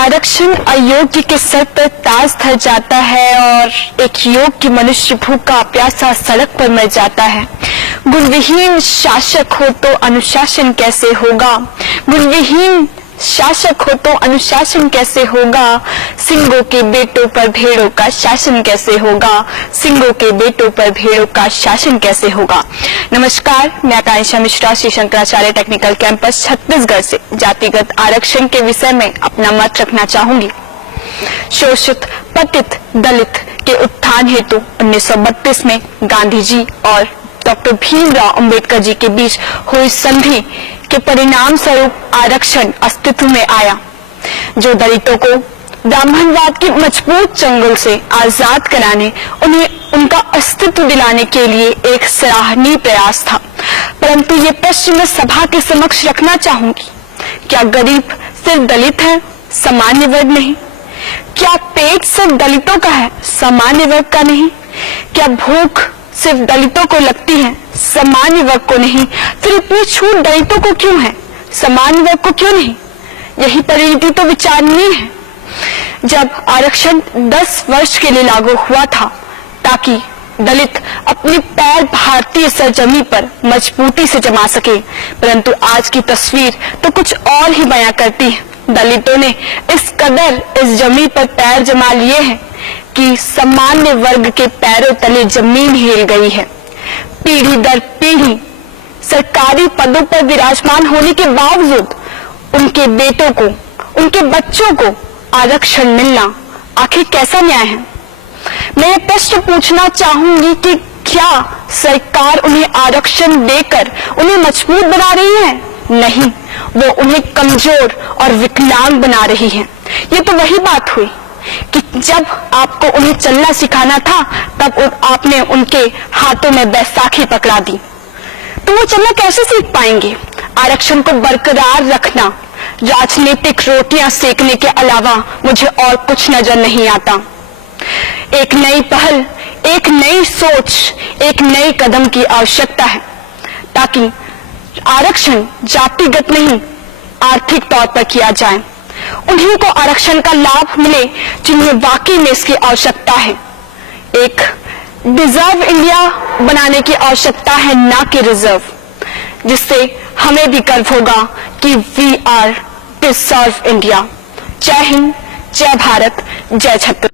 आरक्षण अयोग्य के सर पर ताज धर जाता है और एक योग्य मनुष्य भूखा प्यासा सड़क पर मर जाता है। गुणविहीन शासक हो तो अनुशासन कैसे होगा? गुणविहीन शासक हो तो अनुशासन कैसे होगा? सिंगों के बेटों पर भेड़ों का शासन कैसे होगा? सिंगों के बेटों पर भेड़ों का शासन कैसे होगा? नमस्कार, मैं आकांक्षा मिश्रा श्री शंकराचार्य टेक्निकल कैंपस छत्तीसगढ़ से जातिगत आरक्षण के विषय में अपना मत रखना चाहूंगी। शोषित, पतित, दलित के उत्थान हेतु 1932 में गांधी जी और डॉक्टर भीमराव अंबेडकर जी के बीच हुई संधि के परिणाम स्वरूप आरक्षण अस्तित्व में आया, जो दलितों को ब्राह्मणवाद के मजबूत चंगुल से आजाद कराने, उन्हें उनका अस्तित्व दिलाने के लिए एक सराहनीय प्रयास था। परंतु ये प्रश्न मैं सभा के समक्ष रखना चाहूंगी, क्या गरीब सिर्फ दलित है, सामान्य वर्ग नहीं? क्या पेट सिर्फ दलितों का है, सामान्य वर्ग का नहीं? क्या भूख सिर्फ दलितों को लगती है, सामान्य वर्ग को नहीं? फिर इतनी छूट दलितों को क्यों है, सामान्य वर्ग को क्यों नहीं? यही परिणति तो विचारणीय है। जब आरक्षण 10 वर्ष के लिए लागू हुआ था ताकि दलित अपने पैर भारतीय सरजमी पर मजबूती से जमा सके, परंतु आज की तस्वीर तो कुछ और ही बयां करती है। दलितों ने इस कदर इस जमीन पर पैर जमा लिए हैं कि सामान्य वर्ग के पैरों तले जमीन हिल गई है। पीढ़ी दर पीढ़ी सरकारी पदों पर विराजमान होने के बावजूद उनके बेटों को, उनके बच्चों को आरक्षण मिलना आखिर कैसा न्याय है? मैं ये प्रश्न पूछना चाहूंगी कि क्या सरकार उन्हें आरक्षण देकर उन्हें मजबूत बना रही है? नहीं, वो उन्हें कमजोर और विकलांग बना रही है। ये तो वही बात हुई कि जब आपको उन्हें चलना सिखाना था तब आपने उनके हाथों में बैसाखी पकड़ा दी, तो वो चलना कैसे सीख पाएंगे? आरक्षण को बरकरार रखना राजनीतिक रोटियां सेकने के अलावा मुझे और कुछ नजर नहीं आता। एक नई पहल, एक नई सोच, एक नए कदम की आवश्यकता है ताकि आरक्षण जातिगत नहीं, आर्थिक तौर पर किया जाए। उन्हीं को आरक्षण का लाभ मिले जिन्हें वाकई में इसकी आवश्यकता है। एक डिजर्व इंडिया बनाने की आवश्यकता है, ना कि रिजर्व, जिससे हमें भी गर्व होगा कि वी आर डिजर्व इंडिया। जय हिंद, जय भारत, जय छत्तीसगढ़।